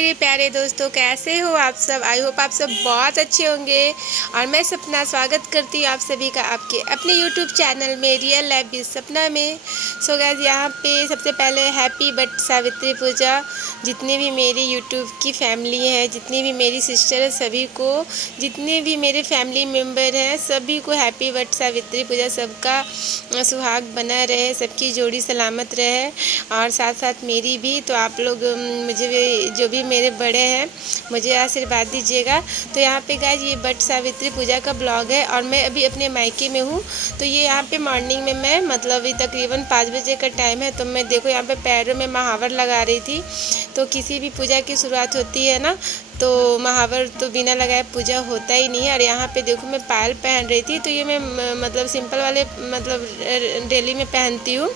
मेरे प्यारे दोस्तों, कैसे हो आप सब। आई होप आप सब बहुत अच्छे होंगे। और मैं सपना स्वागत करती हूँ आप सभी का आपके अपने यूट्यूब चैनल में रियल लाइफ विद सपना में। सो गाइस, यहाँ पे सबसे पहले हैप्पी बट सावित्री पूजा। जितने भी मेरी यूट्यूब की फैमिली है, जितनी भी मेरी सिस्टर है, सभी को, जितने भी मेरे फैमिली मेम्बर हैं, सभी को हैप्पी बट सावित्री पूजा। सबका सुहाग बना रहे, सबकी जोड़ी सलामत रहे और साथ साथ मेरी भी। तो आप लोग मुझे भी, जो भी मेरे बड़े हैं, मुझे आशीर्वाद दीजिएगा। तो यहाँ पे गाइस, ये बट सावित्री पूजा का ब्लॉग है और मैं अभी अपने मायके में हूँ। तो ये यहाँ पे मॉर्निंग में मैं मतलब तकरीबन 5 बजे का टाइम है। तो मैं देखो यहाँ पे पैरों में महावर लगा रही थी। तो किसी भी पूजा की शुरुआत होती है ना, तो महावर तो बिना लगाए पूजा होता ही नहीं है। और यहाँ पे देखो मैं पायल पहन रही थी। तो ये मैं मतलब सिंपल वाले मतलब डेली में पहनती हूँ,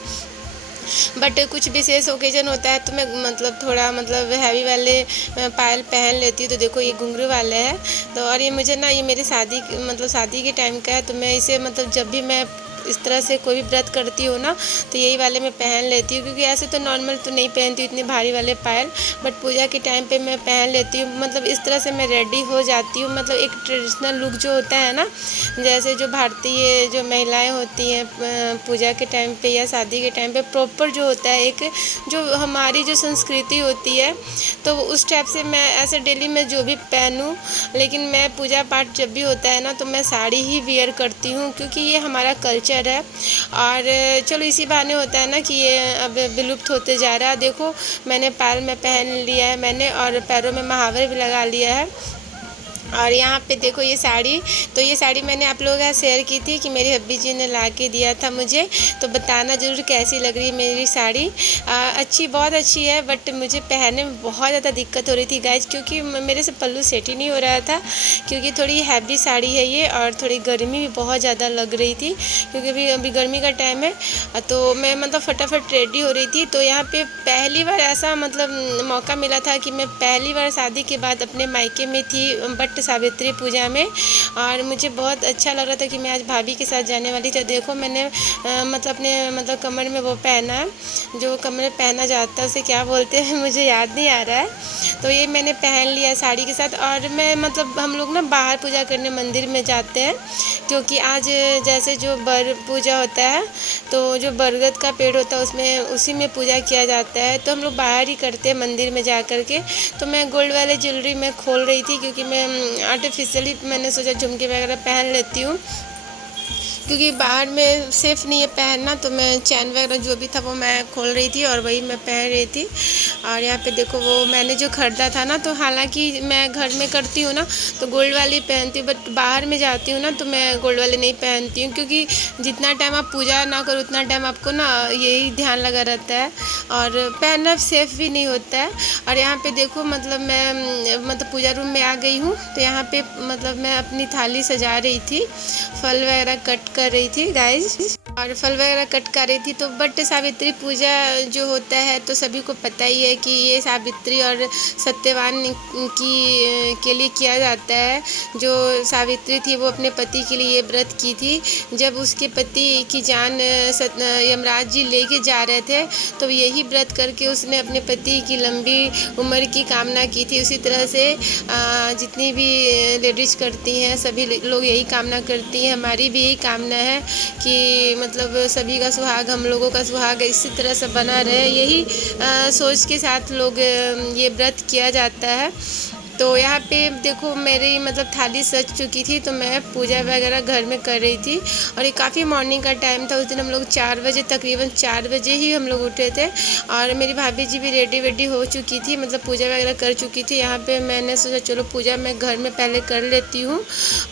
बट कुछ विशेष ओकेजन होता है तो मैं मतलब थोड़ा मतलब हैवी वाले पायल पहन लेती हूँ। तो देखो ये घुंघरू वाले हैं। तो और ये मुझे ना, ये मेरी शादी मतलब शादी के टाइम का है। तो मैं इसे मतलब जब भी मैं इस तरह से कोई भी व्रत करती हूँ ना, तो यही वाले मैं पहन लेती हूँ, क्योंकि ऐसे तो नॉर्मल तो नहीं पहनती हूँ इतने भारी वाले पायल, बट पूजा के टाइम पे मैं पहन लेती हूँ। मतलब इस तरह से मैं रेडी हो जाती हूँ। मतलब एक ट्रेडिशनल लुक जो होता है ना, जैसे जो भारतीय जो महिलाएं होती हैं पूजा के टाइम पे या शादी के टाइम पे प्रॉपर जो होता है, एक जो हमारी जो संस्कृति होती है, तो उस टाइप से मैं ऐसे डेली में जो भी पहनूँ। लेकिन मैं पूजा पाठ जब भी होता है ना, तो मैं साड़ी ही वेयर करती हूँ, क्योंकि ये हमारा कल्चर है। और चलो इसी बहाने होता है ना कि ये अब विलुप्त होते जा रहा है। देखो मैंने पायल में पहन लिया है मैंने, और पैरों में महावर भी लगा लिया है। और यहाँ पे देखो ये साड़ी, तो ये साड़ी मैंने आप लोगों के साथ शेयर की थी कि मेरी हब्बी जी ने ला के दिया था मुझे। तो बताना ज़रूर कैसी लग रही है मेरी साड़ी। अच्छी, बहुत अच्छी है, बट मुझे पहनने में बहुत ज़्यादा दिक्कत हो रही थी गाइज, क्योंकि मेरे से पल्लू सेट ही नहीं हो रहा था, क्योंकि थोड़ी हैवी साड़ी है ये और थोड़ी गर्मी भी बहुत ज़्यादा लग रही थी, क्योंकि अभी गर्मी का टाइम है। तो मैं मतलब फटाफट रेडी हो रही थी। तो यहाँ पर पहली बार ऐसा मतलब मौका मिला था कि मैं पहली बार शादी के बाद अपने मायके में थी बट सावित्री पूजा में। और मुझे बहुत अच्छा लग रहा था कि मैं आज भाभी के साथ जाने वाली थी। देखो मैंने मतलब अपने मतलब कमर में वो पहना है, जो कमर में पहना जाता है उसे क्या बोलते हैं मुझे याद नहीं आ रहा है। तो ये मैंने पहन लिया साड़ी के साथ। और मैं मतलब हम लोग ना बाहर पूजा करने मंदिर में जाते हैं, क्योंकि आज जैसे जो बर पूजा होता है, तो जो बरगद का पेड़ होता है उसमें उसी में पूजा किया जाता है। तो हम लोग बाहर ही करते हैं मंदिर में जा कर के। तो मैं गोल्ड वाले ज्वेलरी में खोल रही थी, क्योंकि मैं आर्टिफिशियली मैंने सोचा झुमके वगैरह पहन लेती हूँ, क्योंकि बाहर में सेफ़ नहीं है पहनना। तो मैं चैन वगैरह जो भी था वो मैं खोल रही थी और वही मैं पहन रही थी। और यहाँ पे देखो वो मैंने जो ख़रीदा था ना, तो हालांकि मैं घर में करती हूँ ना तो गोल्ड वाली पहनती हूँ, बट बाहर में जाती हूँ ना तो मैं गोल्ड वाले नहीं पहनती हूँ, क्योंकि जितना टाइम आप पूजा ना करो उतना टाइम आपको ना यही ध्यान लगा रहता है और पहनना सेफ़ भी नहीं होता है। और यहाँ पे देखो मतलब मैं मतलब पूजा रूम में आ गई हूँ। तो यहाँ पे मतलब मैं अपनी थाली सजा रही थी, फल वगैरह कट कर रही थी गाइस, और फल वगैरह कट कर रही थी। तो बट सावित्री पूजा जो होता है तो सभी को पता ही है कि ये सावित्री और सत्यवान की के लिए किया जाता है। जो सावित्री थी वो अपने पति के लिए ये व्रत की थी। जब उसके पति की जान यमराज जी लेके जा रहे थे, तो यही व्रत करके उसने अपने पति की लंबी उम्र की कामना की थी। उसी तरह से जितनी भी लेडीज़ करती हैं, सभी लोग यही कामना करती हैं। हमारी भी यही कामना है कि मतलब सभी का सुहाग, हम लोगों का सुहाग इसी तरह से बना रहे, यही सोच के साथ लोग ये व्रत किया जाता है। तो यहाँ पे देखो मेरी मतलब थाली सज चुकी थी, तो मैं पूजा वगैरह घर में कर रही थी। और ये काफ़ी मॉर्निंग का टाइम था। उस दिन हम लोग 4 बजे, तकरीबन 4 बजे ही हम लोग उठे थे। और मेरी भाभी जी भी रेडी वेडी हो चुकी थी, मतलब पूजा वगैरह कर चुकी थी। यहाँ पे मैंने सोचा चलो पूजा मैं घर में पहले कर लेती हूँ।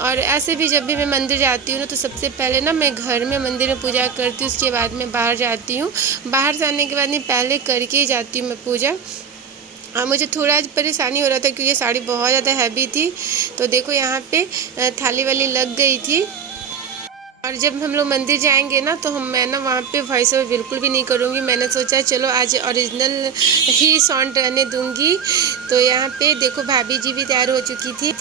और ऐसे भी जब भी मैं मंदिर जाती हूँ ना, तो सबसे पहले ना मैं घर में मंदिर में पूजा करती हूँ, उसके बाद मैं बाहर जाती हूँ। बाहर जाने के बाद नहीं, पहले करके ही जाती हूँ मैं पूजा। मुझे थोड़ा परेशानी हो रहा था क्योंकि ये साड़ी बहुत ज़्यादा हैवी थी। तो देखो यहाँ पे थाली वाली लग गई थी। और जब हम लोग मंदिर जाएंगे ना, तो मैं ना वहाँ पे वॉइस ओवर बिल्कुल भी नहीं करूँगी। मैंने सोचा चलो आज ओरिजिनल ही साउंड रहने दूँगी। तो यहाँ पे देखो भाभी जी भी तैयार हो चुकी थी।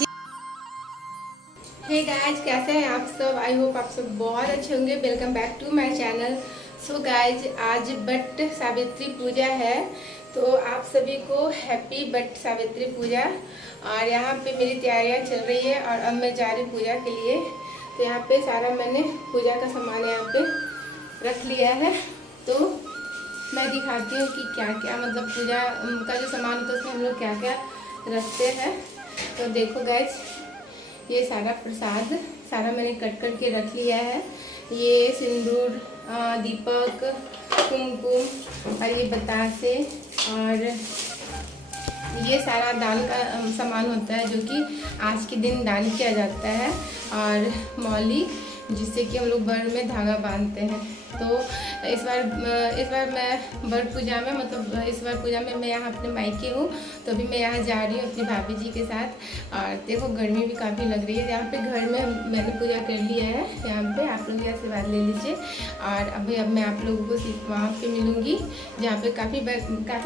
हे गाइज, कैसे हैं आप सब। आई होप आप सब बहुत अच्छे होंगे। Welcome back to my channel. So guys, आज बट सावित्री पूजा है। तो आप सभी को हैप्पी बट सावित्री पूजा। और यहाँ पे मेरी तैयारियाँ चल रही है और अब मैं जा रही पूजा के लिए। तो यहाँ पे सारा मैंने पूजा का सामान यहाँ पे रख लिया है। तो मैं दिखाती हूँ कि क्या क्या मतलब पूजा का जो सामान होता है उसमें हम लोग क्या क्या रखते हैं। तो देखो गाइस, ये सारा प्रसाद सारा मैंने कट करके रख लिया है। ये सिंदूर, दीपक, कुमकुम और ये बतासे और ये सारा दान का सामान होता है जो कि आज के दिन दान किया जाता है। और मौली, जिससे कि हम लोग बर में धागा बांधते हैं। तो इस बार मैं बर पूजा में मतलब इस बार पूजा में मैं यहाँ अपने मायके हूँ, तो अभी मैं यहाँ जा रही हूँ अपनी भाभी जी के साथ। और देखो गर्मी भी काफ़ी लग रही है। यहाँ पे घर में मैंने पूजा कर लिया है। यहाँ पे आप लोग यहाँ आशीर्वाद ले लीजिए। और अभी अब मैं आप लोगों को सिर्फ वहाँ पे मिलूँगी जहाँ पे काफ़ी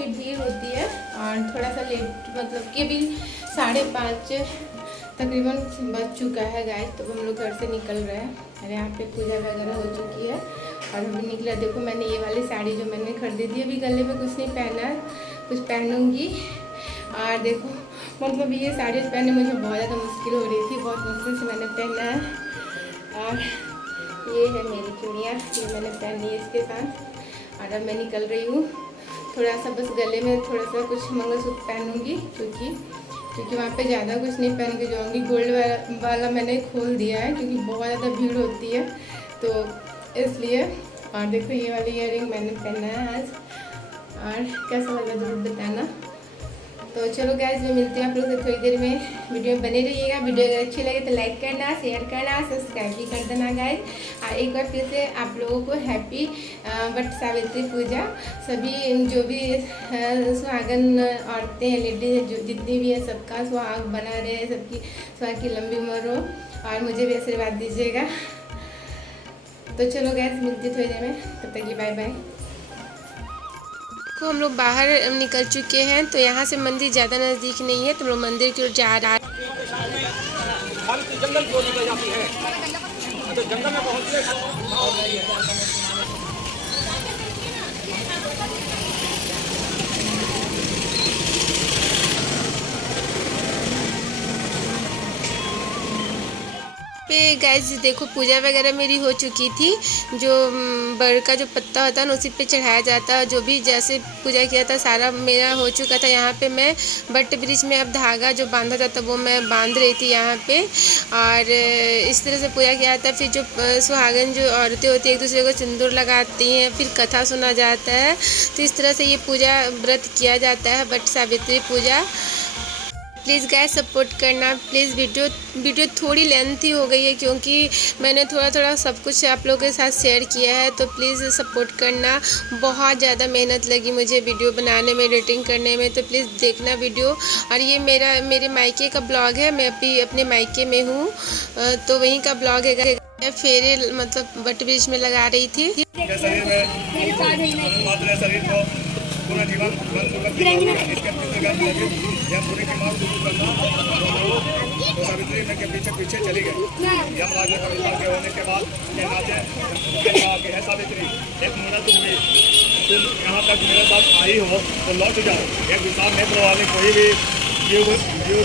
भीड़ होती है। और थोड़ा सा लेट मतलब कि अभी 5:30 तकरीबन बज चुका है गाइस। तो हम लोग घर से निकल रहे हैं और यहाँ पे पूजा वगैरह हो चुकी है और अभी निकला। देखो मैंने ये वाली साड़ी जो मैंने खरीदी थी, अभी गले में कुछ नहीं पहना, कुछ पहनूंगी। और देखो मतलब ये साड़ी पहनने मुझे बहुत ज़्यादा मुश्किल हो रही थी, बहुत मुश्किल से मैंने पहना है। और ये है मेरी चूड़ियाँ, ये मैंने पहनी है इसके साथ। और अब मैं निकल रही हूँ। थोड़ा सा बस गले में थोड़ा सा कुछ मंगलसूत्र पहनूंगी क्योंकि वहाँ पे ज़्यादा कुछ नहीं पहन के जाऊँगी। गोल्ड वाला मैंने खोल दिया है क्योंकि बहुत ज़्यादा भीड़ होती है तो इसलिए। और देखो ये वाली ईयरिंग मैंने पहना है आज। और कैसा लगा ज़रूर बताना। तो चलो गाइस, मैं मिलती हूँ आप लोग से थोड़ी देर में। वीडियो में बने रहिएगा। वीडियो अगर अच्छी लगे तो लाइक करना, शेयर करना, सब्सक्राइब भी कर देना गाइस। और एक बार फिर से आप लोगों को हैप्पी बट सावित्री पूजा। सभी जो भी सुहागन औरतें हैं, लेडीज जो जितनी भी है, सबका सुहाग बना रहे, सबकी सुहाग की लंबी उम्र हो और मुझे भी आशीर्वाद दीजिएगा। तो चलो गाइस, मिलती थोड़ी देर में, तब तक के बाय बाय। को हम लोग बाहर निकल चुके हैं। तो यहाँ से मंदिर ज़्यादा नज़दीक नहीं है, तो हम लोग मंदिर की ओर जा रहा है। जंगल में पे गाइस देखो पूजा वगैरह मेरी हो चुकी थी। जो बर का जो पत्ता होता है ना उसी पे चढ़ाया जाता है। जो भी जैसे पूजा किया था सारा मेरा हो चुका था। यहाँ पे मैं बट ब्रिज में अब धागा जो बांधा जाता वो मैं बांध रही थी यहाँ पे। और इस तरह से पूजा किया था। फिर जो सुहागन जो औरतें होती हैं एक दूसरे को सिंदूर लगाती हैं, फिर कथा सुना जाता है। तो इस तरह से ये पूजा व्रत किया जाता है Vat Savitri Puja. Please guys support करना प्लीज़। वीडियो थोड़ी लेंथी हो गई है क्योंकि मैंने थोड़ा सब कुछ आप लोगों के साथ शेयर किया है। तो प्लीज़ सपोर्ट करना। बहुत ज़्यादा मेहनत लगी मुझे वीडियो बनाने में, एडिटिंग करने में। तो प्लीज़ देखना वीडियो। और ये मेरे मायके का ब्लॉग है। मैं अभी अपने मायके में हूँ तो वहीं का ब्लॉग है। मैं फेरे मतलब बट ब्रिज में लगा रही थी। पूरा जीवन सावित्री में के पीछे चली गई। यमराज के होने के बाद सावित्री एक मुहूर्त हुई, तुम यहाँ तक मेरे साथ आई हो तो लौट जाओ। एक विशाल नेत्र वाले कोई भी जीव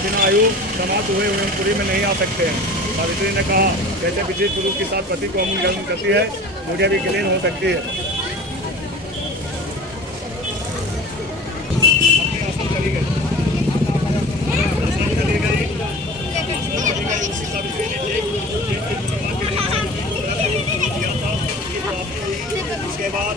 बिना आयु समाप्त हुए पुरी में नहीं आ सकते हैं। सावित्री ने कहा, जैसे विचित्र पुरुष के साथ पति को अमूल जन्म करती है, मुझे भी विलीन हो सकती है। चली गई उसके बाद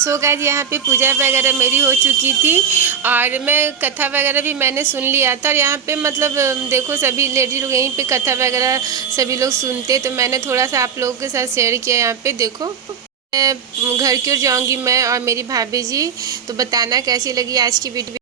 सो गाइस यहाँ पे पूजा वगैरह मेरी हो चुकी थी और मैं कथा वगैरह भी मैंने सुन लिया था। और यहाँ पे मतलब देखो सभी लेडी लोग यहीं पे कथा वगैरह सभी लोग सुनते, तो मैंने थोड़ा सा आप लोगों के साथ शेयर किया। यहाँ पे देखो मैं घर की ओर जाऊँगी मैं और मेरी भाभी जी, तो बताना कैसी लगी आज की वीडियो।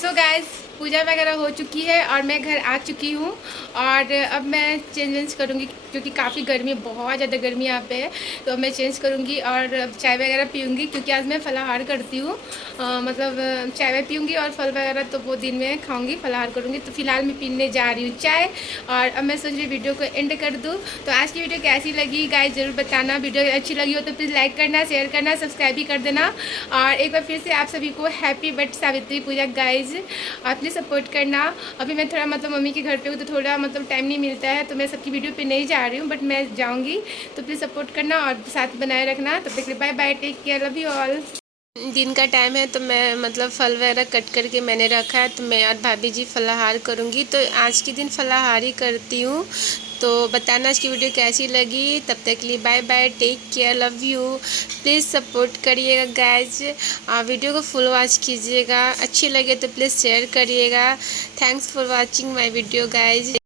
सो गाइस पूजा वगैरह हो चुकी है और मैं घर आ चुकी हूँ और अब मैं चेंज करूँगी क्योंकि काफ़ी गर्मी, बहुत ज़्यादा गर्मी यहाँ पे है। तो मैं चेंज करूँगी और चाय वगैरह पीऊँगी क्योंकि आज मैं फलाहार करती हूँ। मतलब चाय में पीऊँगी और फल वगैरह तो वो दिन में खाऊँगी, फलाहार करूँगी। तो फिलहाल मैं पीने जा रही हूँ चाय और अब मैं सोच रही वीडियो को एंड कर दूँ। तो आज की वीडियो कैसी लगी गाइस ज़रूर बताना। वीडियो अच्छी लगी हो तो प्लीज़ लाइक करना, शेयर करना, सब्सक्राइब भी कर देना। और एक बार फिर से आप सभी को हैप्पी बट सावित्री पूजा गाइज। आप प्लीज़ सपोर्ट करना। अभी मैं थोड़ा मतलब मम्मी के घर पे हूँ तो थोड़ा मतलब टाइम नहीं मिलता है, तो मैं सबकी वीडियो पे नहीं जा रही हूँ, बट मैं जाऊँगी। तो प्लीज़ सपोर्ट करना और साथ बनाए रखना। तब तक के लिए bye bye, take care, love you all. दिन का टाइम है तो मैं मतलब फल वगैरह कट करके मैंने रखा है, तो मैं और भाभी जी फलाहार करूँगी। तो आज के दिन फलाहार ही करती हूँ। तो बताना आज की वीडियो कैसी लगी। तब तक के लिए bye bye, take care, love you. Please support करिएगा गाइज, वीडियो को फुल वॉच कीजिएगा। अच्छी लगे तो प्लीज़ शेयर करिएगा। Thanks for watching my video guys.